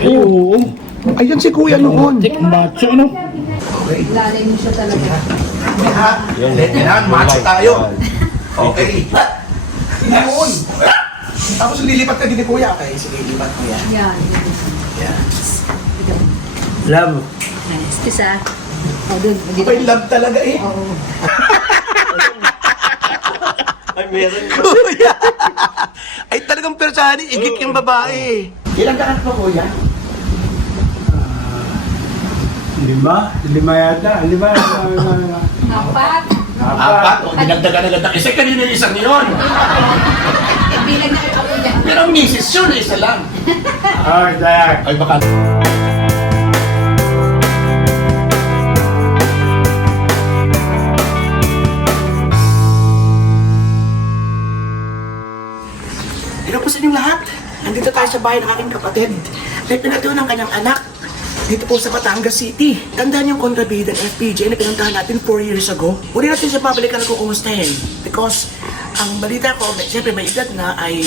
Ay, oo. Ayan si kuya noon. Tik macho, ano? Okay. Lalay mo siya talaga. Ha? Kailangan macho tayo. Okay. Yun. Tapos lilipat ka din ni kuya. Okay, sige, lipat mo yan. Yan. Yan. Love. Nice. Isa. O, dun. May love talaga eh. Oo. Ay, meron. Kuya! Ay talagang persahan, igik yung babae. Ilang taon pa kuya? Lima yata. Apat. Apat. O, dinagdagan agad ng isa. Kanina yung isang yun. Bilang na ako dyan. Pero ang misis yun, isa lang. Ay, Dayak. Ay baka... Hello po sa inyong lahat. Nandito tayo sa bahay ng aking kapatid. May pinatuon ng kanyang anak. Dito po sa Batangas City. Tandaan yung kontrabida ng FPJ na pinuntahan natin 4 years ago. Uli natin siya pabalikan at kukumustahin. Because ang balita ko, siyempre may edad na ay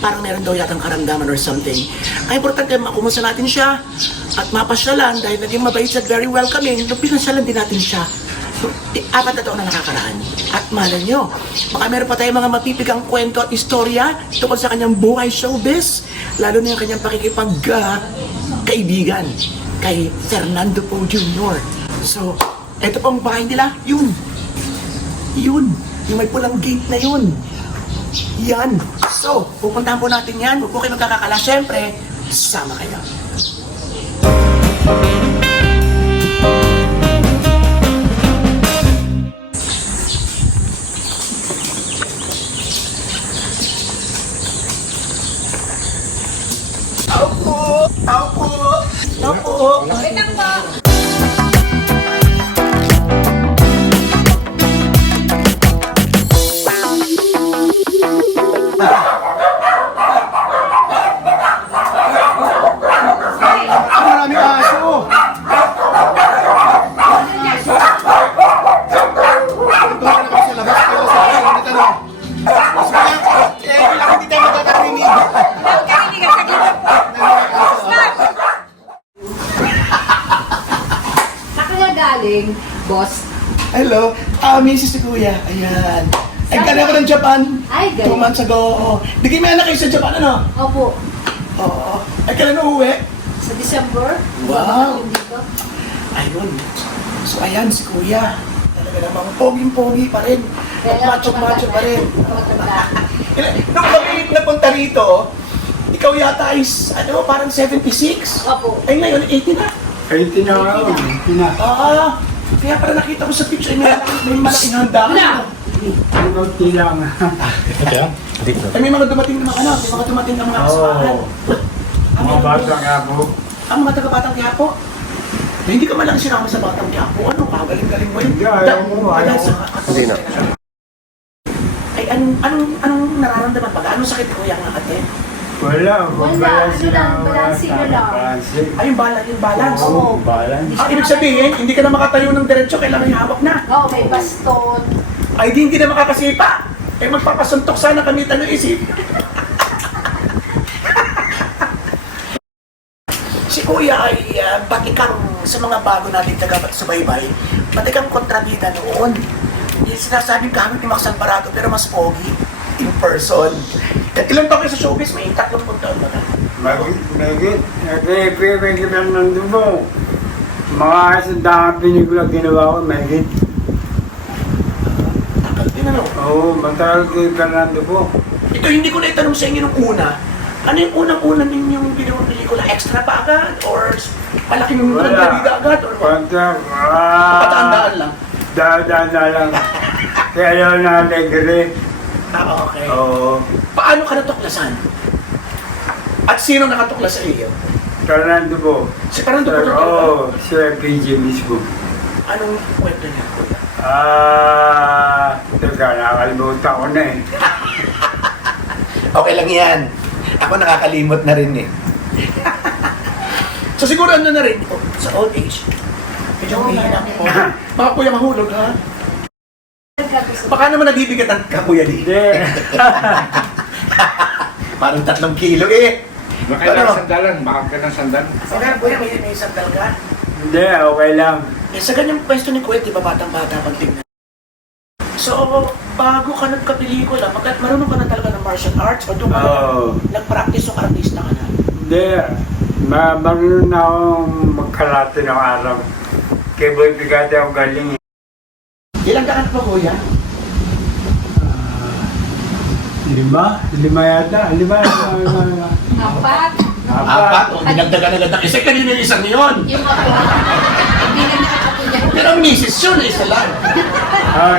parang meron daw yatang karamdaman or something. Ang importante, makumusta natin siya at mapasyalan dahil naging mabait siya, very welcoming. Nung pinasyalan din natin siya. So, 4 na taon na nakakaraan. At malay nyo, baka meron pa tayong mga mapipigang kwento at istorya tungkol sa kanyang buhay showbiz, lalo na yung kanyang kaibigan kay Fernando Poe Jr. So, eto pong bahay nila, yun. Yung may pulang gate na yun. Yan. So, pupuntahan po natin yan. Huwag po kayo magkakakala. Siyempre, sama kayo. Ako. Wait lang po. Maraming aso. Ito na lang sa labas. Ito sa labas. Ito na. Kailangan hindi tayo magkakarinig. Saan ka nga galing, boss? Hello. Mrs. si Kuya. Ayan. Ay, galing ako ng Japan. Ay, 2 galing. months ago. Di kayo may anak kayo sa Japan, ano? Opo. Oo. Ay, kailan uuwi? Sa December? Wow. Dito. Ayun. So, ayan si Kuya. Talaga namang poging-pogi pa rin. At macho-macho pa rin. Nung kami napunta rito, ikaw yata is, parang 76? Opo. Ay, ngayon, 80 na. 80 na ako. 80 na. Kaya pala nakita ko sa picture, may malaking handa ka. Kunti lang. Ay, may mga dumating na mga kasamahan. Mga bata nga po. Ang mga taga-Batang Quiapo. Na hindi ka man lang sinama sa Batang Quiapo. Ano, kagaling-galing mo yun. Hindi, ayaw mo. Hindi na. Ay, anong nararamdaman pag? Anong sakit ko yung ate? Wala. Balanse lang, balanse na lang. Balanse. Ay, yung balance. Oo, balance. Ibig sabihin, hindi ka na makatayo ng diretso, kailangan yung hawak na. Oo, may baston. Ay, hindi na makakasipa. Eh, magpapasuntok sana kami tanong isip. Si Kuya ay batikang sa mga bago nating taga-subaybay, batikang kontrabida noon. Yung sinasabing gamit ni Max Alvarado pero mas pogi in person. Ilang taon kayo sa showbiz? May 30 taon ba na? Magit. Nagpipigil lang ng dubo. Mga isang dami pelikula ginawa ko, magit. Tagal din ano? Oo, matagal ka ng dubo. Ito hindi ko na itanong sa inyo nung una. Ano yung unang-una ninyong ginawang pelikula? Extra pa agad? Or malaking kontrabida agad? Or what? Patandaan lang. Daan na lang. Kaya yun na alegre. Okay. Oo. Paano ka natuklasan? At sino nakatuklas sa iyo? Fernando po. Si Fernando po talaga? Oo, si PJ mismo. Anong kwento niya, Kuya? Teka, nakakalimutan ko na eh. Okay lang yan. Ako nakakalimot na rin eh. So siguro ano na rin, sa old age, medyo mahihina ko. Baka kuya mahulog, ha? Baka naman nabibigat ang kakuya di. Hindi. Parang 3 kilo eh. Baka kailangan sandalan, baka kailangan sandalan. Pero kuya, may sandal ka? Hindi, okay lang. Eh, sa ganyang pwesto ni Kuya, di ba batang-bata pag tingnan? So, bago ka nagka-pelikula, marunong ka na talaga ng martial arts? O doon ka nag-practice o artista ka na? Hindi, marunong na akong magkalate ng araw. Kay Boy Pigate ako galing. Ilang taon po, Kuya? 5 yata. 5. Apat. Apat. O, dinagdagan agad ng isa. Kanina yung isang yun. Yung apat. Hindi na nakakapo niya. Pero ang misis yun, isa lang.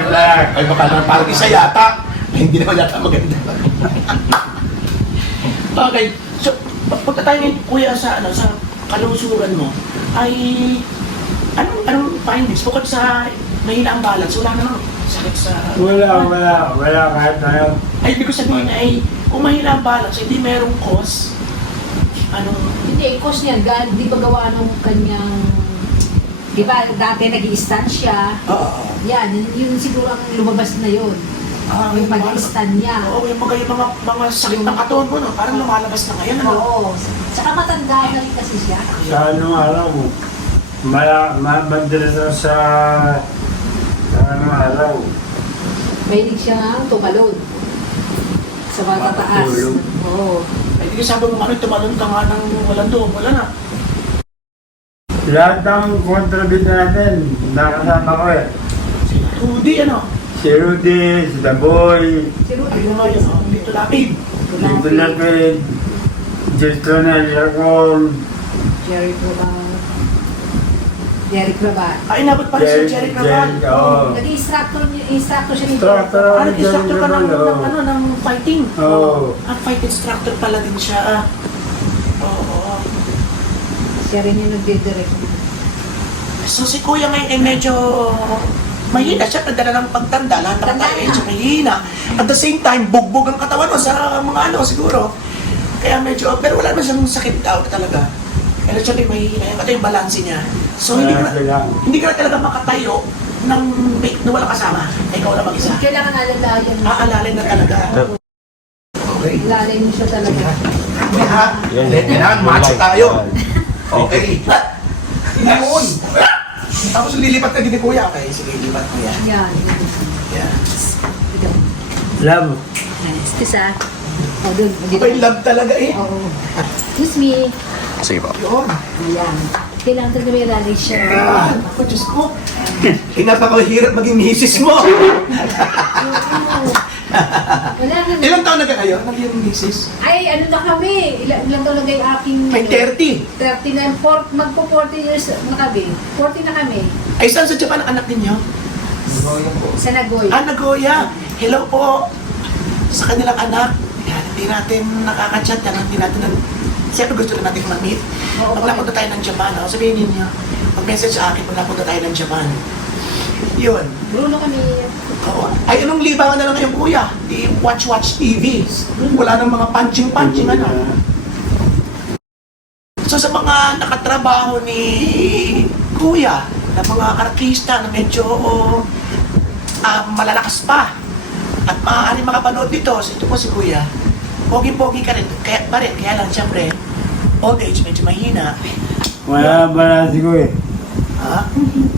Like. Ay, baka naman parang isa yata. Ay, hindi naman yata maganda. Okay. So, punta tayo ngayon, Kuya, sa kalusugan mo, ay, anong findings? Bukod sa mahina ang balance, wala namang sakit sa... Wala kahit tayo. Ay, ibig ko sabihin ay, kung mahina ang balance, hindi merong cause, Hindi, cause niyan, di ba gawa nung kanyang... Di ba, dati nag-i-stand siya. Oo. Yan, yun siguro ang lumabas na yun. Yung pag-i-stand niya. Oo, yung mga sakit ng katawan mo, no? Parang lumalabas na ngayon, ano? Oo. Saka matanda na rin kasi siya. Sa anong araw, madalas ako sa anong araw. Mahilig siya nga tumalon. Sa matataas. Matulog. Oo. Ay, di sabi mo, tumalon ka nga ng walang doon, wala na. Lahat ng kontrabid natin, nakasama ko eh. Rudy, ano? Si Rudy, si The Boy, Si Rudy. Ayun nga yun, dito lapid. Dito Lapid, Justin Alacon, Jerry Crabal. Jerry Crabal. Ay, inabot pa rin si Jerry Crabal. Oo. Nag-instructor siya ni Instructor. Ah, nag-instructor ka ng fighting. Oo. Ah, fight instructor pala din siya. Oo. Siya rin yung nagdidirect. So si Kuya ngayon ay medyo mahina siya, nadala ng pagtanda, lahat naman tayo medyo mahina. At the same time, bugbog ang katawan mo sa mga siguro. Kaya medyo, pero wala naman siyang sakit out talaga. Pero siya may mahina, ito yung balanse niya. So hindi ka na talaga makatayo ng na walang kasama. Ikaw lang mag-isa. Kailangan alalayan mo. Aalalin na talaga. Okay. Alalayan mo siya talaga. Kailangan macho tayo. Okay. Yun. Tapos lilipat ka din ni Kuya. Okay, sige, lipat mo yan. Yan. Yan. Love. Excuse ah. O, dun. May love talaga eh. Oo. Excuse me. Sige po. Yun. Ayan. Kailangan talaga may rally siya. Yan. Ako, Diyos ko. Napakahirap maging misis mo. Wala nga. Ilang taon na ka kayo? Naging misis? Ay, ano na kami? Ilang taon na kayo aking... May 30. 39. Magpo-40 years na kami. 40 na kami. Ay, saan sa Japan ang anak ninyo? Sa Nagoy. Ah, Nagoya. Hello po. Sa kanilang anak. Yan, hindi natin nakaka-chat yan. Hindi natin siyempre gusto na natin mag-meet. Oo, Pag napunta tayo ng Japan, sabihin ninyo, mag-message sa akin pag napunta tayo ng Japan. Yun. Bruno kami. Oo. Ay, anong libangan na lang ngayon, Kuya? Di watch TV. Wala nang mga punching, ano. So, sa mga nakatrabaho ni Kuya, na mga artista na medyo malalakas pa, at maaaring makapanood dito, so ito po si Kuya, pogi-pogi ka rin, kaya lang, siyempre, old age, medyo mahina. Wala balance ko eh. Ha?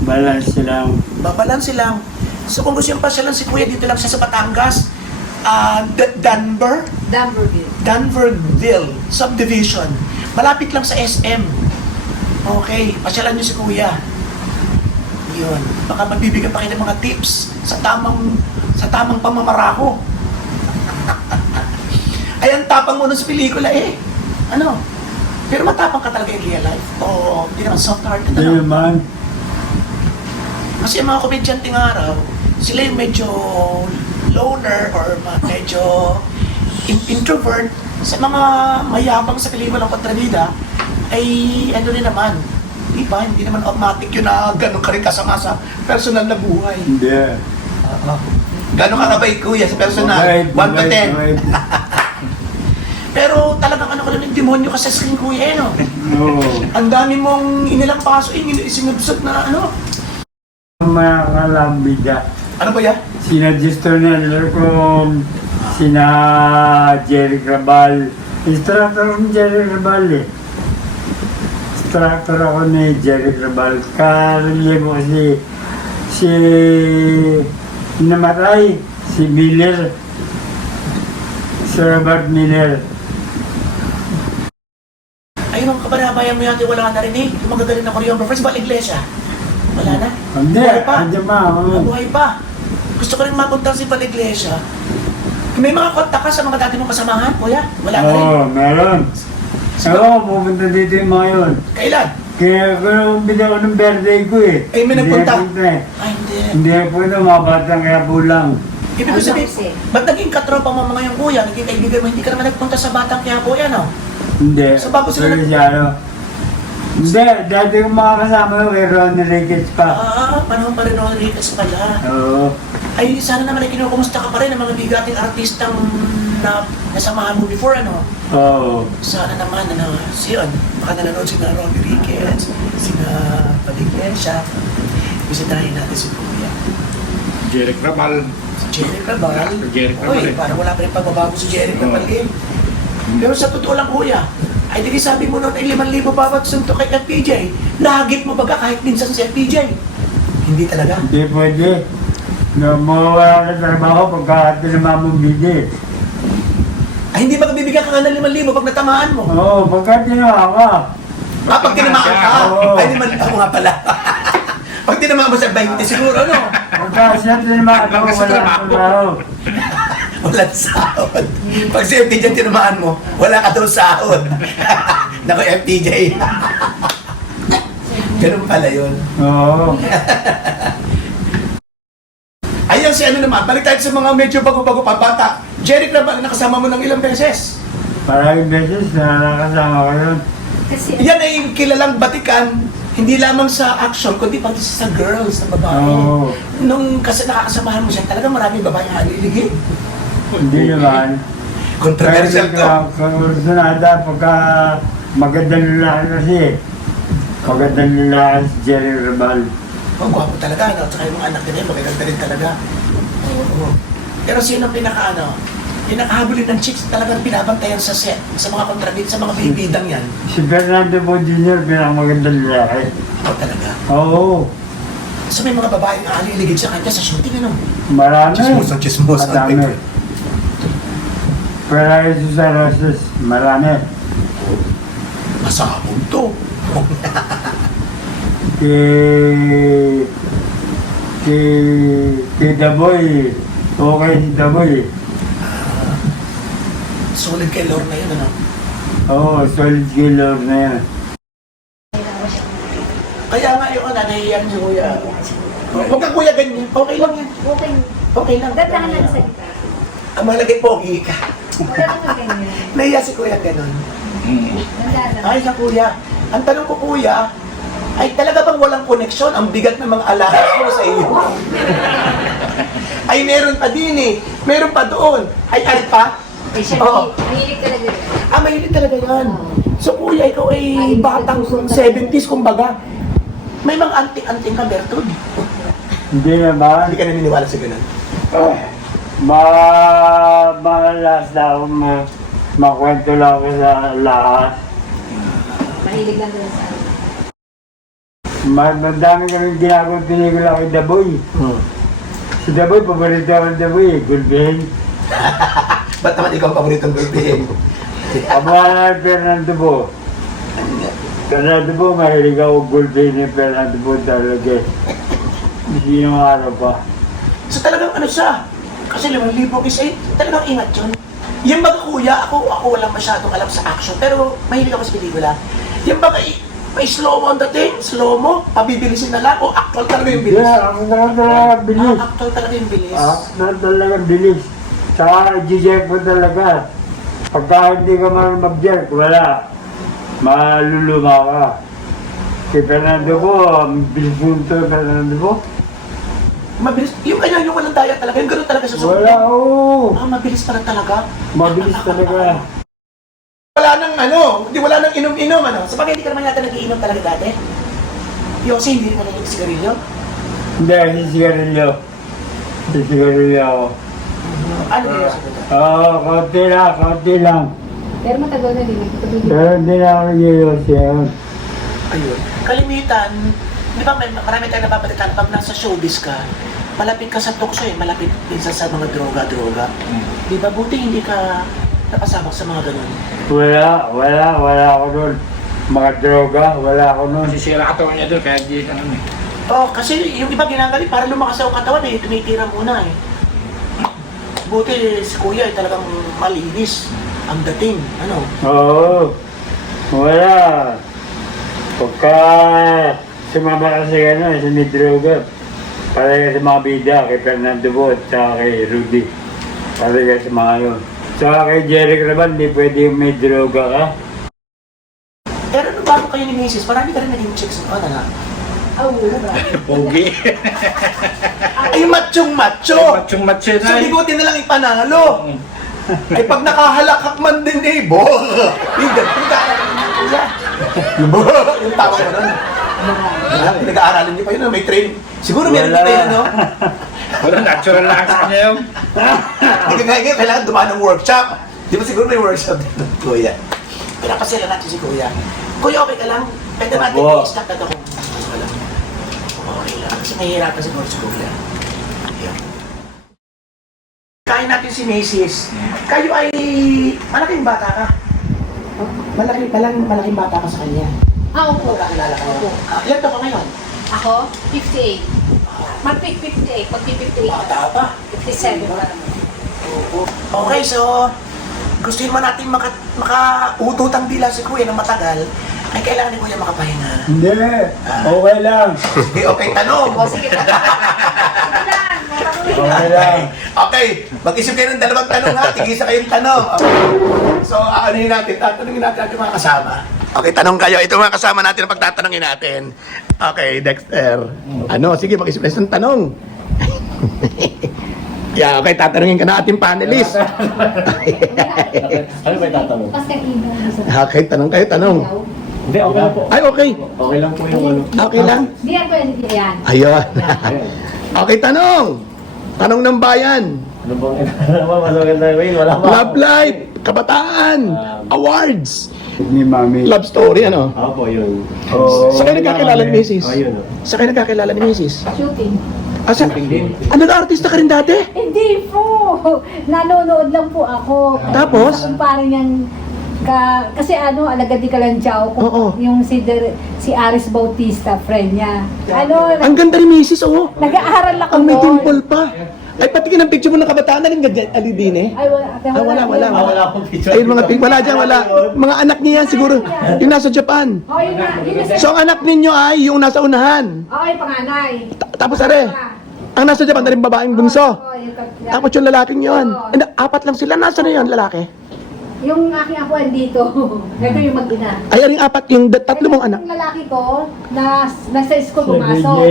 Balance lang. Babalanse lang. So kung gusto yung pasyalan si Kuya, dito lang siya sa Batangas, Danverville Subdivision. Malapit lang sa SM. Okay, pasyalan niyo si Kuya. Yun. Baka magbibigyan pa kayo ng mga tips sa tamang pamamarako. Ay, ang tapang mo nun sa pelikula eh. Ano? Pero matapang ka talaga in real life. Oo, hindi naman soft hearted. Hindi Ano? naman. Kasi yung mga komedyanteng araw, sila yung medyo loner or medyo introvert. Sa mga mayabang sa pelikulang kontrabida, ay ano rin naman, di ba? Hindi naman automatic yun na gano'n ka rin kasama sa personal na buhay. Hindi. Gano'n ka na ba Kuya sa personal? 1 to 10. Pero talagang ano ka lang yung demonyo ka sa screen, Kuya, no? Oo. Ang dami mong inilang paso, isinubsot na ano. Mga kalambida. Ano ba yan? Sina Justin Alacon, sina Jerry Crabal, Instructor ni Jerry Rabal eh. Instructor ako ni Jerry Rabal. Karelye mo kasi si namatay, si Miller. Si Robert Miller. Ayun ang kabanabayan mo yata, wala ka narinig. Yung magagaling na choreographers, ba iglesia? Wala na? Hindi, Buhay pa. andyan ma. Buhay pa. Gusto ko rin mapunta si Paliglesia. May mga kontak ka sa mga dati mong kasamahan, kuya? Wala ka rin? Oo, meron. Oo, pupunta dito yung mga yun. Kailan? Kaya kung bida ko ng birthday ko eh. Eh, may Hindi nagpunta? napunta eh. Ay, hindi. Hindi napunta, mga batang kaya po lang. Ibig ko sabihin, ba't naging katropa mo mga yung kuya? Naging kaibigan mo, hindi ka naman nagpunta sa Batang Quiapo yan, no? Hindi. So, bago sila nag- Feliciano. Hindi, dati yung mga kasama ko kay Ron Enriquez pa. Panahon pa rin ako Enriquez pala. Oo. Ay, sana naman ay kinukumusta ka pa rin ng mga bigating artistang na nasamahan mo before, ano? Oo. Sana naman, ano, siyon, baka nanonood si na Ron Enriquez, si na Paliglesia. Bisitahin natin si Kuya. Jeric Rabal. Si Jerry Rabal. Jerry Rabal Uy, eh. parang wala pa rin pagbabago si Jerry Rabal eh. Pero sa totoo lang, Kuya, ay di sabi mo noon ay 5,000 bawat sunto kay FPJ. Nahagip mo baga kahit minsan si FPJ? Hindi talaga. Hindi pwede. Na mawawala ka ng trabaho pagka tinamaan mong bidi. Ay, hindi ba bibigyan ka nga ng 5,000 pag natamaan mo? Oo, pagka tinamaan ka. Pag tinamaan ka? Oo. Ay, naman ako nga pala. Pag tinamaan mo sa 20 siguro, no? Pagka siya tinamaan ka, wala kang trabaho. Walang sahod. Pag si FPJ tinamaan mo, wala ka daw sahod. Naku, FPJ. Ganun pala yun. Oo. Ayan si ano naman, balik tayo sa mga medyo bago-bago pa bata. Jeric Rabal, nakasama mo ng ilang beses. Maraming beses na nakasama ko yun. Kasi, Yan ay kilalang batikan, hindi lamang sa action, kundi pati sa girls, na babae. Oo. Nung nakakasamahan mo siya, talagang maraming babae ang aliligid. Hindi naman. Controversial to. Kaursunada pagka magandang lalaki kasi. Magandang lalaki si Jerry Rabal. Oh, gwapo talaga, no? Tsaka yung mga anak nila, magaganda rin talaga. Oo. Pero sino ang pinakahabulin ng chicks talagang binabantayan sa set, sa mga kontrabit, sa mga bibidang yan? Si Fernando Po Jr. pinakamagandang lalaki. Oh, talaga. Oo. So may mga babaeng aliligid sa kanya sa shooting, ano? Marami. Chismoso. Madami. Pero Jesus sa Roses, marami. Masabog to. Kay Daboy, okay si Daboy. Solid kay Lord na yun, ano? Oo, solid killer na yan. Kaya nga yung nahihiyan si Kuya. Huwag kang Kuya ganyan. Okay lang yan. okay. Okay lang. Datangan lang sa Ang malagay pogi ka. Datangan ganyan. Nahiya si Kuya ganun. Nandaan. Ay, sa Kuya. Ang tanong ko, Kuya, ay talaga bang walang koneksyon? Ang bigat ng mga alahas mo sa iyo. Ay, meron pa din eh. Meron pa doon. Ay, ano pa? Eh, siya, Oo. mahilig talaga rin. Ah, mahilig talaga yan. So, Kuya, ikaw ay batang 70s, kumbaga. May mga anting-anting ka, Bertod. Hindi naman. Hindi ka naniniwala sa ganun. Malas na ako makwento lang ako sa lahat. Mahilig lang rin sa akin. Madami kami ginagawang tinigil kay Daboy. Si Daboy, paborito ako ng Daboy, Gulbin. Ba't naman ikaw ang paboritong girlfriend? Aba na Fernando Po. Fernando Po, mahilig ako Gulbin ni Fernando Po talaga. Hindi nung araw pa. So talagang ano siya? Kasi 5,000 is eh, talagang ingat yun. Yung baga kuya, ako walang masyadong alam sa action, pero mahilig ako sa pelikula. Yung baga, may slow mo ang dating, slow mo, pabibilisin na lang, o actual talaga yung bilis. Yeah, ako na talaga bilis. Actual talaga yung bilis. Ako na talaga bilis. Saka i-jerk mo talaga. Pagka hindi ka marunong mag-jerk, wala. Maluluma ka. Si Fernando Po, bilis mo ito, Fernando Po. Mabilis, yung kanya yung walang daya talaga, yung gano'n talaga sa sumunod. Wala, oo. Mabilis pa rin talaga. Mabilis talaga. Wala nang ano, wala nang inom-inom ano. Sa bagay, hindi ka naman yata nag-iinom talaga dati. Yossi, hindi mo nag-sigarilyo. Hindi, si sigarilyo. Si sigarilyo ako. Ano ba Yossi? Oo, konti lang, konti lang. Pero matagal na din. Pero hindi na ako niyos yan. Ayun. Kalimitan, di ba marami tayong napapalitan pag nasa showbiz ka, malapit ka sa tukso eh, malapit din sa mga droga. Di ba buti hindi ka napasabak sa mga ganun? Wala ako nun. Mga droga, wala ako nun. Masisira katawan niya doon, kaya di ka naman. Oh, kasi yung iba ginagalit para lumakas ang katawan eh, tumitira muna eh. Buti si Kuya ay talagang malinis ang dating, ano? Oo. Wala. Pagka sumama kasi ano, sinidroga. Para sa mga bida, kay Fernando Bot, tsaka kay Rudy. Para sa mga yun. Tsaka kay Jeric naman, hindi pwede yung may droga ka. Pero nung bago kayo ni Mrs., marami ka rin naging chicks na na. Pogi. Ay, machong-macho! Matchong-matcho Sa na. bigote na lang ipanalo. Ay, pag nakahalakak man din eh, bo! Yung ganito ka. Yung tawa ko nun. Nag-aaralan niyo pa yun, may train. Siguro meron Wala. din kayo, no? Wala, natural lang sa kanya yun. Hindi ngayon, kailangan dumaan ng workshop. Di ba siguro may workshop din, Kuya? Pinapasila natin si Kuya. Kuya, okay ka lang? Pwede natin Opo. i-stop na ito kung wala. Okay lang. Kasi mahihirapan siguro si Kuya. Ayun. Kain natin si Macy's. Kayo ay malaking bata ka. Malaking bata ka sa kanya. Opo. Kakilala ka. Ilan taon ka ngayon? Ako, 58. Mag-pick 58. Pag-58. Bata pa. 57 pa naman. Okay, so gusto mo natin makaututang dila si Kuya ng matagal, ay kailangan ni Kuya makapahinga. Hindi. Okay lang. Sige, okay, tanong. O, sige. Okay lang. Okay, mag-isip kayo ng dalawang tanong ha, tigisa kayong tanong. Okay. So, tatanungin natin ang mga kasama. Okay, tanong kayo. Ito mga kasama natin ang pagtatanungin natin. Okay, Dexter. Ano, sige, mag-isip kayo ng tanong. Yeah, okay, tatanungin ka na ating panelist. Ano ba yung tatanong? Pas kanina. Okay, tanong kayo, tanong. Hindi, okay lang po. Ay, okay. Okay lang po yung ano. Okay lang. Hindi yan pwede yan. Ayun. Okay, tanong. Tanong ng bayan. Ano bang masaganda Wayne? Wala pa. Love life, kabataan, awards, Ni Mami. love story, ano? Ako po yun. Oo. Sa kayo nagkakilala ni Mrs.? Oh, yun. Sa kayo nagkakilala ni Mrs.? Shooting. Asa? Nag-artista ka rin dati? Hindi po. Nanonood lang po ako. Tapos? Sa kumpare niyang kasi alagad di Kalantiao. Oo. Yung si Aris Bautista, friend niya. Ang ganda ni Mrs., oh. Nag-aaral ako Ang may doon. dimple pa. Ay, patingin ang picture mo ng kabataan na rin alidin eh. Ay, wala. Wala. Wala akong picture. Ay, mga wala dyan, wala. Mga anak niya yan siguro. Yung nasa Japan. Oh, yun na. Yun na So, ang anak ninyo ay yung nasa unahan. Oh, yung panganay. Tapos, are, ang nasa Japan na rin babaeng bunso. Oh, yung Tapos yung lalaking yun. And, apat lang sila. Nasa na yun, lalaki? Yung aking ako andito. Ito yung mag-ina. Ay, aring apat, yung tatlo mong anak. Yung lalaki ko, nasa school Si pumasok. BJ.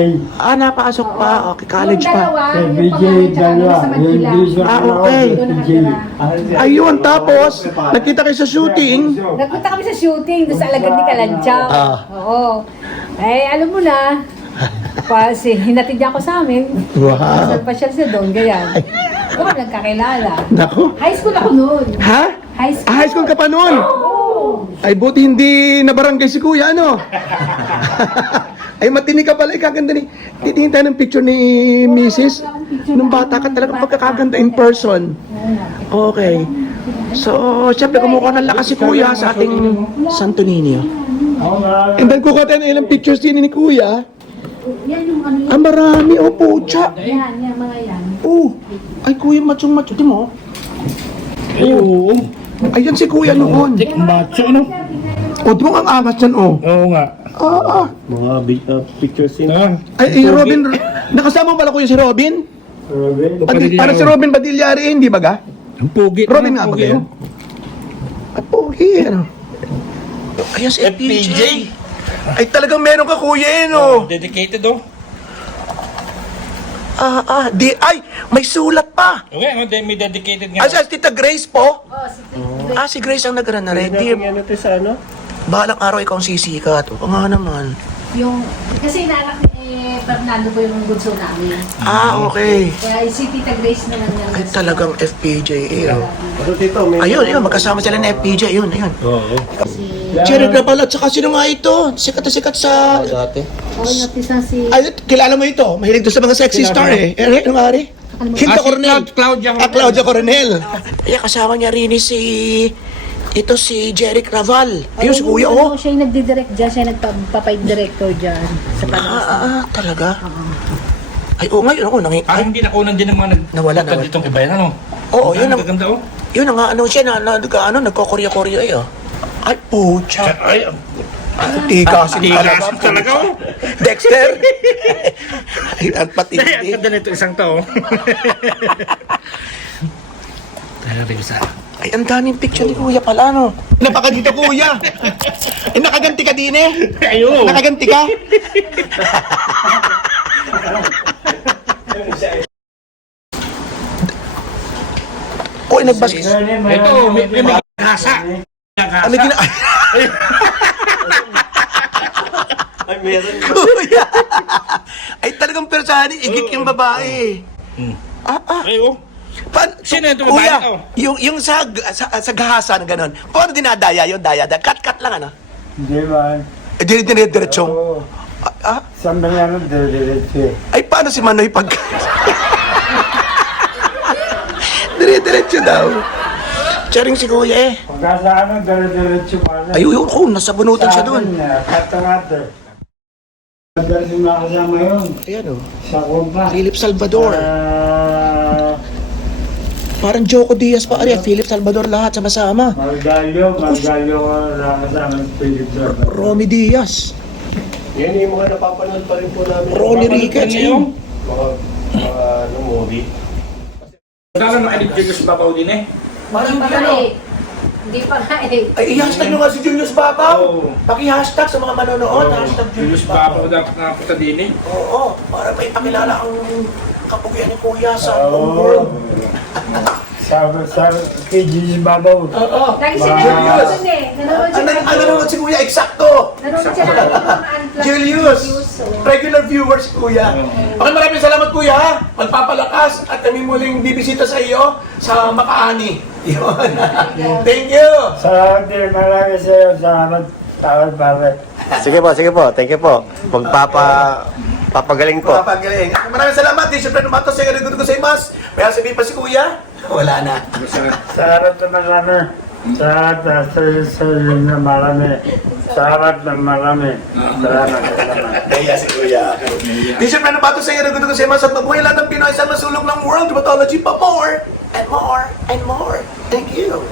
Napasok pa. Okay, college Yung pa. dalawa, Si yung BJ, panganay tsaka dalawa. nasa Manila. Yung Jason Okay. Doon BJ. nakatira. Ayun, tapos, nagkita kayo sa shooting. Nagpunta kami sa shooting doon sa Alagad ni Kalantiao. Ah. Oo. Eh, alam mo na, hinatid niya ako sa amin. Wow. Saan pa siya doon, ganyan. Doon nagkakilala. Naku. High school ako noon. Ha? High school. High school ka pa noon? Oo. Ay, buti hindi nabarangay si kuya, ano? Ay, matinig ka pala. Ikaganda ni... Titingin tayo ng picture ni Mrs. Nung bata ka talaga pagkakaganda in person. Okay. So, syempre kumukuha ng lakas si kuya sa ating Santo Niño. And then kukuha tayo ng ilang pictures din ni kuya. Yan yung ano yun. Marami. Oh, pucha. Yan, mga yan. Oh. Ay, kuya, machong-macho. Di mo? Ay, oo. Ayan si kuya noon. Macho, ano? O, di mo ang angas dyan, oh. Oo nga. Mga pictures yun. Ay, Robin, nakasama mo pala kuya si Robin? Robin. Parang si Robin Badillari, hindi ba ga? Ang pogi. Robin nga ba kayo? At pogi, ano? Ayun si FPJ. Ay, talagang meron ka kuya, no? Dedicated, oh. Ay, may sulat pa. Okay, may dedicated nga. Asa, Tita Grace po? Oh, Si Grace ang nag-ready. Ano to sa ano? Balang araw ikaw ang sisikat. O nga naman. yung, kasi inanak ni Fernando po yung bunso namin. Okay. Kaya si Tita Grace naman yan. Ay, talagang FPJ, oh. Pero dito, may... Ayun, magkasama sila ng FPJ, ayun. Oo. Si... Jerry Graval at saka sino nga ito? Sikat na sikat sa... Dati. Oo, natisa si... Ay, kilala mo ito? Mahilig doon sa mga sexy star eh. Ano nga rin? Hilda Coronel. Claudia Claudia Coronel. Ay, kasama niya rin si... Ito si Jerry Graval. Ayun, si Kuya, oh. Siya yung nagdidirect dyan, siya yung nagpapay-director dyan sa Panamas. Talaga? Ay, oo, ngayon ako, Parang hindi nakunan din ng mga Nawala. ditong iba yan, ano? Oo, yun ang... Ganda, oh. Yun ang nga, ano siya, nagkokorya-korya eh, oh. Ay, pucha. Ay, Tigasin tigasin talaga, oh. Dexter. Ay, ang Ay, ang patindi. ganda nito isang tao. Ay, ang daming picture ni Kuya pala, no? Napaka dito, Kuya. Eh, nakaganti ka din eh. Ayo. Nakaganti ka? Uy, nagbas... Ito, may kasa. Ano gina... Ay, meron. Kuya! Ay, talagang persani. Igik yung babae. Ay, oh. Sino yung tumabayan Kuya, ko? yung sa gahasa na gano'n. Paano dinadaya yun? Daya. Cut lang, ano? Hindi ba? Eh, dire-diretsong. Oo. Ah? Saan ba yan? Diretso. Ay, paano si Manoy pag... Dire-diretso daw. Charing si Kuya eh. Pagka sa ano, diretso pa na. Ayun, ko, nasa bunutan siya doon. Kata-kata. Diretso na kasama yun. Ayan o. Sa kumpa. Philip Salvador. Parang Joko Diaz pa. Ari, Philip Salvador lahat sama-sama. Margalyo ko na kasama ng Philip Salvador. Romy Diaz. Yan yung mga napapanood pa rin po namin. Ronnie Ricketts. Ayun. Mga movie. Kala nakinig Julius Babaw din eh. Parang Hindi pa nga eh. Hindi pa nga eh. Ay, i-hashtag nyo nga si Julius Babaw. Oo. Paki-hashtag sa mga manonood. Hashtag Julius Julius Babaw Babaw. dapat nakapunta din eh. Oo, para may pakilala ang kapugian ni Kuya sa buong world. Sa kay Jesus Babaw. Oo. Lagi siya nanonood dun eh. Nanonood siya ng Ano si Kuya? Eksakto! Nanonood siya ng unplugged Julius! so. Regular viewers, Kuya. Okay, maraming salamat, Kuya. Ha? Magpapalakas at kami muling bibisita sa iyo sa Makaani. Yun. Thank you! Salamat din. Marami sa iyo. Salamat. Tawad pare. Sige po. Thank you po. Papagaling po. Papagaling. Maraming salamat. Di syempre numato sa iyo. Ko sa imas. May sabihin pa si Kuya? Wala na. Salamat na marami. Salamat na marami. Salamat na marami. Salamat. Kaya si Kuya. Di syempre numato sa iyo. Ko sa imas. At mabuhay lahat ng Pinoy sa masulong ng world. Batology pa more and more and more. Thank you.